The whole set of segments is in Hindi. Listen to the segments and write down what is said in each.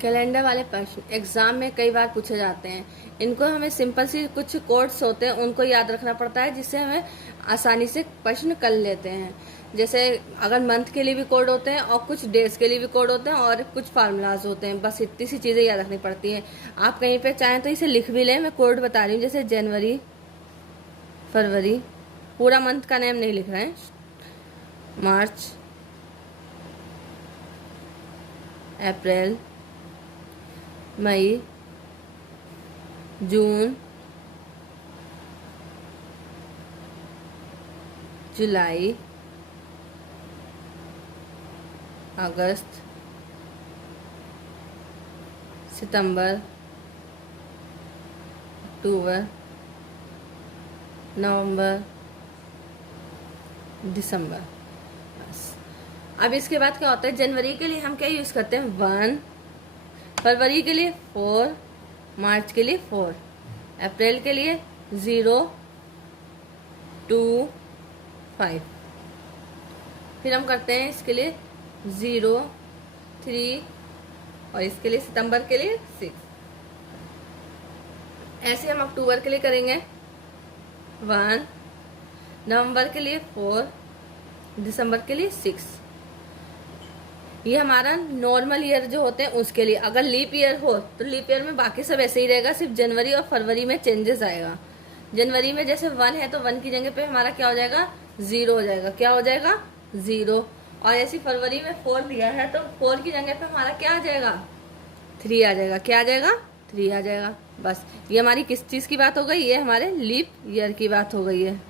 कैलेंडर वाले प्रश्न एग्जाम में कई बार पूछे जाते हैं। इनको हमें सिंपल सी कुछ कोड्स होते हैं उनको याद रखना पड़ता है, जिससे हमें आसानी से प्रश्न कर लेते हैं। जैसे अगर मंथ के लिए भी कोड होते हैं और कुछ डेज के लिए भी कोड होते हैं और कुछ फार्मूलाज होते हैं। बस इतनी सी चीज़ें याद रखनी पड़ती हैं। आप कहीं पे चाहें तो इसे लिख भी लें। मैं कोड बता रही हूँ, जैसे जनवरी, फरवरी, पूरा मंथ का नेम नहीं लिख रहे हैं, मार्च, अप्रैल, मई, जून, जुलाई, अगस्त, सितंबर, अक्टूबर, नवंबर, दिसंबर। बस। अब इसके बाद क्या होता है, जनवरी के लिए हम क्या यूज़ करते हैं, 1, फरवरी के लिए 4, मार्च के लिए 4, अप्रैल के लिए 0, 2, 5। फिर हम करते हैं इसके लिए 0, 3 और इसके लिए सितंबर के लिए 6। ऐसे हम अक्टूबर के लिए करेंगे 1, नवंबर के लिए 4, दिसंबर के लिए 6। ये हमारा नॉर्मल ईयर जो होते हैं उसके लिए। अगर लीप ईयर हो तो लीप ईयर में बाकी सब ऐसे ही रहेगा, सिर्फ जनवरी और फरवरी में चेंजेस आएगा। जनवरी में जैसे 1 है तो 1 की जगह पे हमारा क्या हो जाएगा, 0 हो जाएगा। क्या हो जाएगा, 0। और ऐसी फरवरी में 4 दिया है तो 4 की जगह पे हमारा क्या आ जाएगा, 3 आ जाएगा। क्या आ जाएगा, 3 आ जाएगा। बस ये हमारी किस चीज़ की बात हो गई, ये हमारे लीप ईयर की बात हो गई है,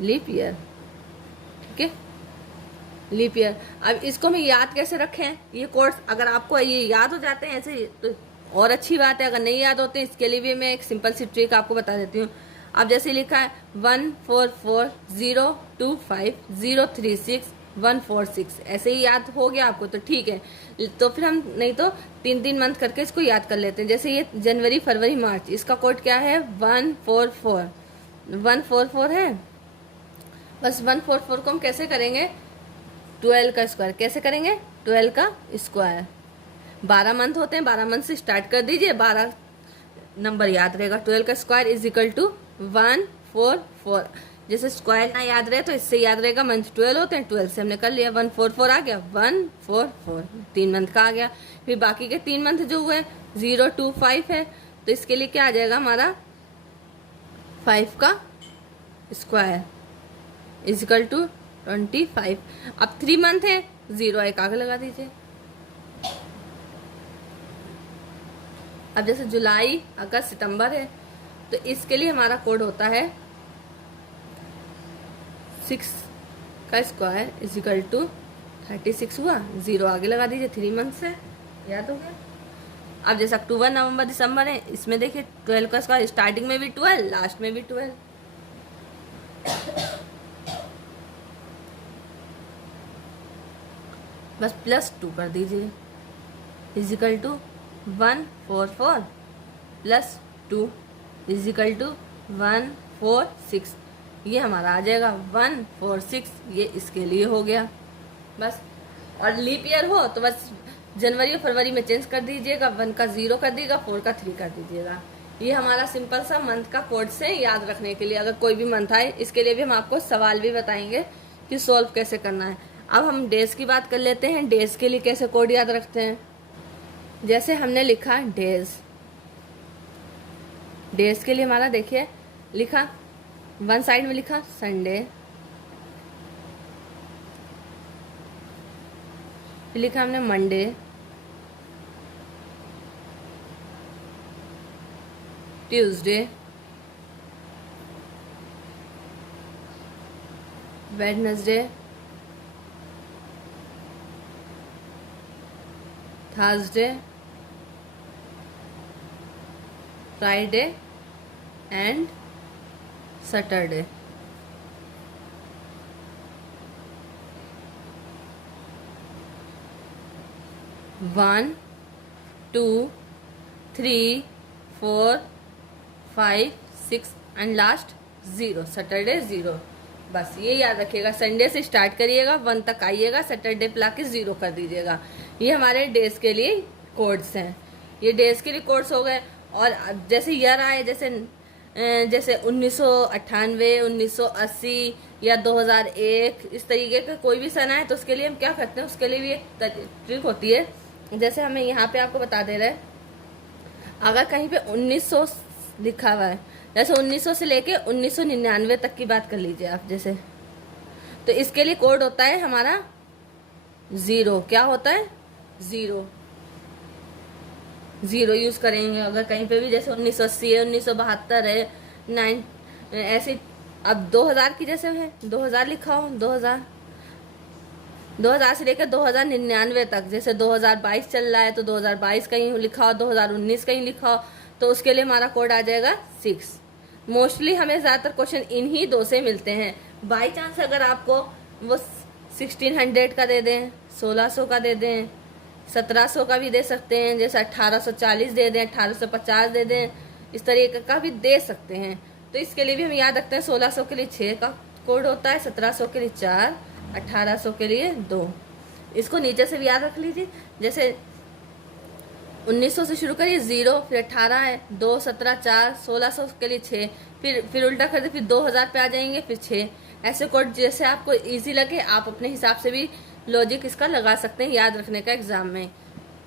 लीप ईयर। ठीक है, लीप ईयर। अब इसको हम याद कैसे रखें, ये कोर्स अगर आपको ये याद हो जाते हैं ऐसे तो और अच्छी बात है। अगर नहीं याद होते इसके लिए भी मैं एक सिंपल सी ट्रिक आपको बता देती हूँ। अब जैसे लिखा है 1440225036146, 146, ऐसे ही याद हो गया आपको तो ठीक है। तो फिर हम नहीं तो 3-3 मंथ करके इसको याद कर लेते हैं। जैसे ये जनवरी, फरवरी, मार्च, इसका कोड क्या है, 144, 144 है। बस 144 को हम कैसे करेंगे, 12 का स्क्वायर। कैसे करेंगे, 12 का स्क्वायर। 12 मंथ होते हैं, 12 मंथ से स्टार्ट कर दीजिए, 12 नंबर याद रहेगा। 12 का स्क्वायर इज इक्वल टू 144। जैसे स्क्वायर ना याद रहे तो इससे याद रहेगा, मंथ 12 होते हैं, 12 से हमने कर लिया, 144 आ गया, 144 3 मंथ का आ गया। फिर बाकी के 3 मंथ जो हुए 0, 2, 5 है तो इसके लिए क्या आ जाएगा हमारा, 5 का स्क्वायर इज इक्वल टू 25। अब 3 मंथ है, 0 एक आगे लगा दीजिए। अब जैसे जुलाई, अगस्त, सितंबर है तो इसके लिए हमारा कोड होता है 6 का स्क्वायर इज इक्वल टू 36 हुआ, 0 आगे लगा दीजिए, 3 मंथ से याद हो गया। अब जैसे अक्टूबर, नवंबर, दिसंबर है, इसमें देखिए 12 का स्क्वायर, स्टार्टिंग में भी 12, लास्ट में भी 12। बस +2 कर दीजिए is equal to 144 plus 2 is equal to 146। ये हमारा आ जाएगा 146, ये इसके लिए हो गया बस। और लीप ईयर हो तो बस जनवरी और फरवरी में चेंज कर दीजिएगा, 1 का 0 कर दीजिएगा, 4 का 3 कर दीजिएगा। ये हमारा सिंपल सा मंथ का कोड से याद रखने के लिए। अगर कोई भी मंथ आए इसके लिए भी हम आपको सवाल भी बताएंगे कि सॉल्व कैसे करना है। अब हम डेज की बात कर लेते हैं। डेज के लिए कैसे कोड याद रखते हैं, जैसे हमने लिखा डेज, डेज के लिए हमारा देखिए लिखा, 1 साइड में लिखा संडे, फिर लिखा हमने Monday, Tuesday, Wednesday, Thursday, Friday and Saturday. One, 2, 3, 4, 5, 6 and last 0, Saturday 0। बस ये याद रखिएगा, संडे से स्टार्ट करिएगा, 1 तक आइएगा, सैटरडे पे लाके 0 कर दीजिएगा। ये हमारे डेज के लिए कोड्स हैं। ये डेज के लिए कोड्स हो गए। और जैसे ईयर आए, जैसे 1998, 1980 या 2001, इस तरीके का कोई भी सन आए तो उसके लिए हम क्या करते हैं, उसके लिए भी एक ट्रिक होती है। जैसे हमें यहाँ पे आपको बता दे रहे हैं, अगर कहीं पे 1900 लिखा हुआ है, जैसे 1900 से लेके 1999 तक की बात कर लीजिए आप, जैसे तो इसके लिए कोड होता है हमारा 0। क्या होता है? 0 यूज करेंगे अगर कहीं पे भी। जैसे 1980 है, 1972 है, 9 ऐसे। अब 2000 की जैसे है, 2000 लिखा हो, 2000 से लेकर 2099 तक। जैसे 2022 चल रहा है तो 2022 कहीं लिखा हो, 2019 कहीं लिखा हो, तो उसके लिए हमारा कोड आ जाएगा 6। मोस्टली हमें ज़्यादातर क्वेश्चन इन्हीं दो से मिलते हैं। बाई चांस अगर आपको वो 1600 का दे दें, 1600 का दे दें, 1700 का भी दे सकते हैं, जैसे 1840 दे दें, 1850 दे दें, इस तरीके का भी दे सकते हैं। तो इसके लिए भी हम याद रखते हैं 1600 के लिए 6 का कोड होता है, 1700 के लिए 4, 1800 के लिए 2। इसको नीचे से भी याद रख लीजिए। जैसे 1900 से शुरू करिए 0, फिर 18 है, 2, 17, 4, 1600 के लिए 6, फिर उल्टा कर दे, फिर 2000 पे आ जाएंगे, फिर 6। ऐसे कोड जैसे आपको इजी लगे आप अपने हिसाब से भी लॉजिक इसका लगा सकते हैं याद रखने का एग्जाम में।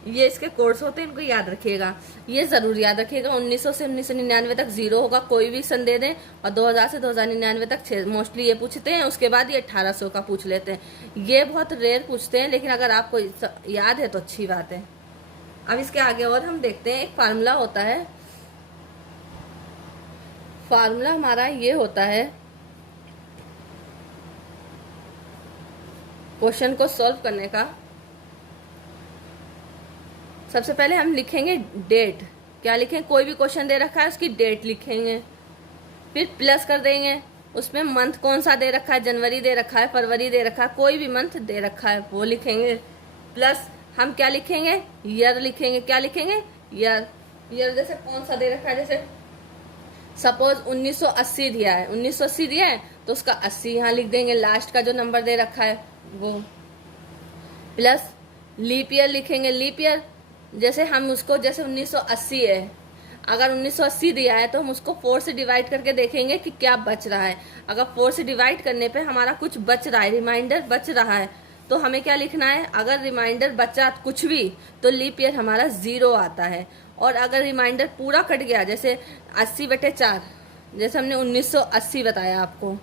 ये इसके कोर्स होते हैं, इनको याद रखिएगा। ये ज़रूर याद रखिएगा 1900 से 1999 तक 0 होगा, कोई भी सन दे दें, और 2000 से 2099 तक 6 मोस्टली ये पूछते हैं। उसके बाद ये 1800 का पूछ लेते हैं। ये बहुत रेयर पूछते हैं, लेकिन अगर आपको याद है तो अच्छी बात है। अब इसके आगे और हम देखते हैं, एक फार्मूला होता है। फार्मूला हमारा ये होता है क्वेश्चन को सॉल्व करने का। सबसे पहले हम लिखेंगे डेट। क्या लिखें? कोई भी क्वेश्चन दे रखा है उसकी डेट लिखेंगे, फिर प्लस कर देंगे। उसमें मंथ कौन सा दे रखा है, जनवरी दे रखा है, फरवरी दे रखा है, कोई भी मंथ दे रखा है वो लिखेंगे। प्लस हम क्या लिखेंगे? ईयर लिखेंगे। क्या लिखेंगे? ईयर। जैसे कौन सा दे रखा है, जैसे सपोज 1980 दिया है, 1980 दिया है तो उसका 80 यहाँ लिख देंगे, लास्ट का जो नंबर दे रखा है वो। प्लस लीप ईयर लिखेंगे। लीप ईयर जैसे हम उसको, जैसे 1980 है, अगर 1980 दिया है तो हम उसको 4 से डिवाइड करके देखेंगे कि क्या बच रहा है। अगर 4 से डिवाइड करने पे हमारा कुछ बच रहा है, रिमाइंडर बच रहा है, तो हमें क्या लिखना है? अगर रिमाइंडर बचा कुछ भी तो लीप ईयर हमारा 0 आता है। और अगर रिमाइंडर पूरा कट गया, जैसे 80/4, जैसे हमने 1980 बताया आपको,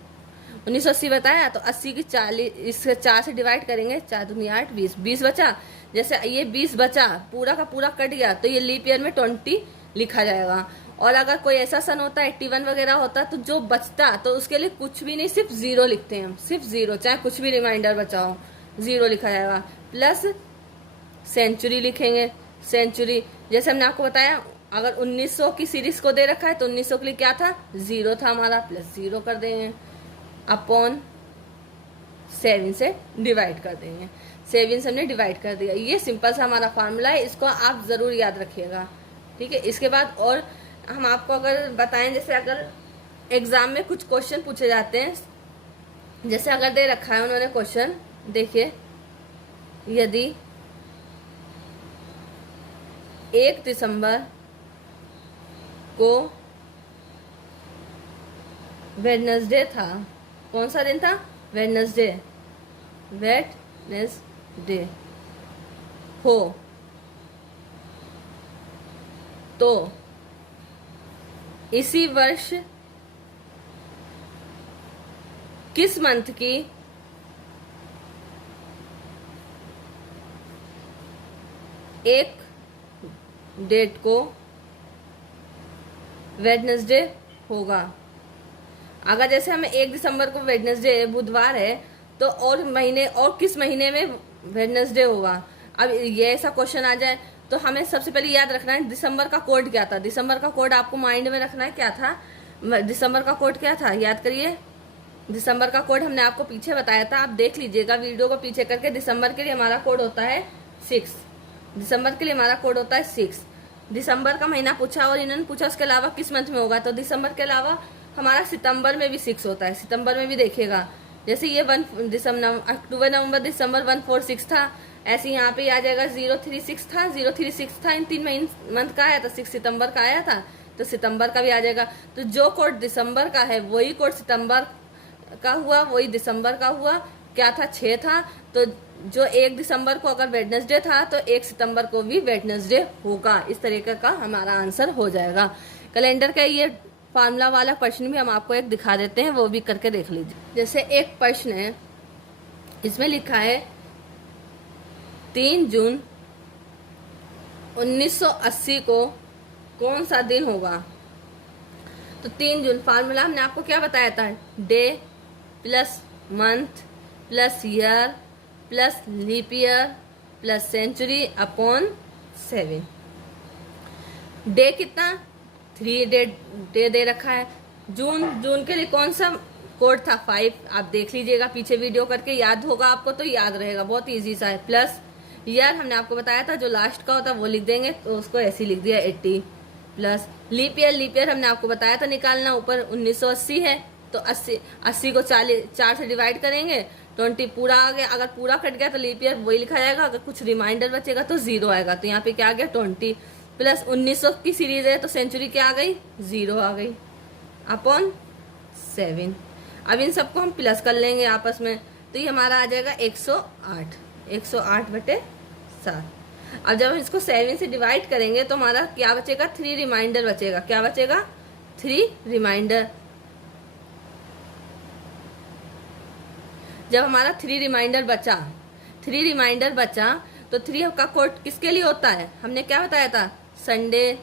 1980 बताया तो 80 की 40, इससे 4 से डिवाइड करेंगे, 4 दूनी 8, 20 बचा। जैसे ये 20 बचा, पूरा का पूरा कट गया, तो ये लीप ईयर में 20 लिखा जाएगा। और अगर कोई ऐसा सन होता है 81 वगैरह होता तो जो बचता तो उसके लिए कुछ भी नहीं, सिर्फ 0 लिखते हैं हम, सिर्फ 0, चाहे कुछ भी रिमाइंडर बचा हो 0 लिखा जाएगा। प्लस सेंचुरी लिखेंगे। सेंचुरी जैसे हमने आपको बताया, अगर 1900 की सीरीज को दे रखा है तो 1900 के लिए क्या था? 0 था हमारा, प्लस 0 कर देंगे, अपॉन 7 से डिवाइड कर देंगे। 7 से हमने डिवाइड कर दिया। ये सिंपल सा हमारा फार्मूला है, इसको आप ज़रूर याद रखिएगा, ठीक है। इसके बाद और हम आपको अगर बताएं, जैसे अगर एग्ज़ाम में कुछ क्वेश्चन पूछे जाते हैं, जैसे अगर दे रखा है उन्होंने क्वेश्चन, देखिए, यदि 1 दिसंबर को वेडनेसडे था, कौन सा दिन था? वेडनेसडे हो, तो इसी वर्ष किस मंथ की एक डेट को वेडनेसडे होगा? अगर जैसे हमें 1 दिसंबर को वेडनेसडे बुधवार है, तो और महीने, और किस महीने में वेडनेसडे होगा? अब ये ऐसा क्वेश्चन आ जाए तो हमें सबसे पहले याद रखना है दिसंबर का कोड क्या था। दिसंबर का कोड आपको माइंड में रखना है, क्या था दिसंबर का कोड? क्या था, याद करिए। दिसंबर का कोड हमने आपको पीछे बताया था, आप देख लीजिएगा वीडियो को पीछे करके। दिसंबर के लिए हमारा कोड होता है 6। दिसंबर के लिए हमारा कोड होता है 6। दिसंबर का महीना पूछा और इन्होंने पूछा उसके अलावा किस मंथ में होगा, तो दिसंबर के अलावा हमारा सितंबर में भी 6 होता है। सितंबर में भी देखिएगा, जैसे ये 1 दिसंबर, अक्टूबर, नवंबर, दिसंबर 1, 4, 6 था। ऐसे यहाँ पे आ जाएगा 036 था, 036 था, इन 3 मंथ का आया था, 6 सितंबर का आया था, तो सितंबर का भी आ जाएगा। तो जो कोड दिसंबर का है वही कोड सितंबर का हुआ, वही दिसंबर का हुआ। क्या था, 6 था, तो जो 1 दिसंबर को अगर वेडनेसडे था तो 1 सितंबर को भी वेडनेसडे होगा। इस तरीके का हमारा आंसर हो जाएगा। कैलेंडर का ये फार्मूला वाला प्रश्न भी हम आपको एक दिखा देते हैं, वो भी करके देख लीजिए। जैसे एक प्रश्न है, इसमें लिखा है 3 जून 1980 को कौन सा दिन होगा। तो 3 जून फार्मूला हमने आपको क्या बताया था, day plus month plus year plus leap year plus century upon 7। Day कितना, 3 डे दे रखा है। जून के लिए कौन सा कोड था, 5। आप देख लीजिएगा पीछे वीडियो करके, याद होगा आपको तो याद रहेगा, बहुत इजी सा है। प्लस ईयर हमने आपको बताया था जो लास्ट का होता है वो लिख देंगे, तो उसको ऐसे लिख दिया 80। प्लस लीप ईयर हमने आपको बताया था निकालना, ऊपर 1980 है तो 80 को 4 से डिवाइड करेंगे, 20 पूरा आ गया। अगर पूरा कट गया तो लीप ईयर वही लिखा जाएगा, अगर कुछ रिमाइंडर बचेगा तो 0 आएगा। तो यहाँ पे क्या आ गया, 20 प्लस 1900 की सीरीज है तो सेंचुरी क्या आ गई, 0 आ गई अपॉन 7। अब इन सबको हम प्लस कर लेंगे आपस में, तो ये हमारा आ जाएगा 108/7। अब जब हम इसको 7 से डिवाइड करेंगे तो हमारा क्या बचेगा, 3 रिमाइंडर बचेगा। क्या बचेगा, 3 रिमाइंडर। जब हमारा 3 रिमाइंडर बचा तो 3 का कोड किसके लिए होता है, हमने क्या बताया था, संडे,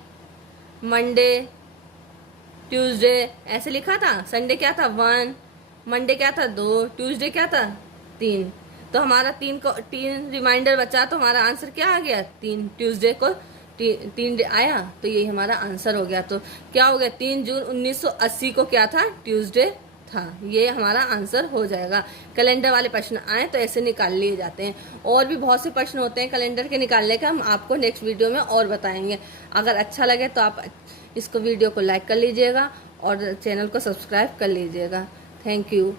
मंडे, ट्यूसडे, ऐसे लिखा था। संडे क्या था, 1, मंडे क्या था, 2, ट्यूसडे क्या था, 3। तो हमारा 3 रिमाइंडर बचा, तो हमारा आंसर क्या आ गया, 3। ट्यूसडे को 3 आया, तो यही हमारा आंसर हो गया। तो क्या हो गया, 3 जून 1980 को क्या था, ट्यूसडे था। ये हमारा आंसर हो जाएगा। कैलेंडर वाले प्रश्न आए तो ऐसे निकाल लिए जाते हैं। और भी बहुत से प्रश्न होते हैं कैलेंडर के निकालने का, हम आपको नेक्स्ट वीडियो में और बताएंगे। अगर अच्छा लगे तो आप इसको वीडियो को लाइक कर लीजिएगा और चैनल को सब्सक्राइब कर लीजिएगा। Thank you.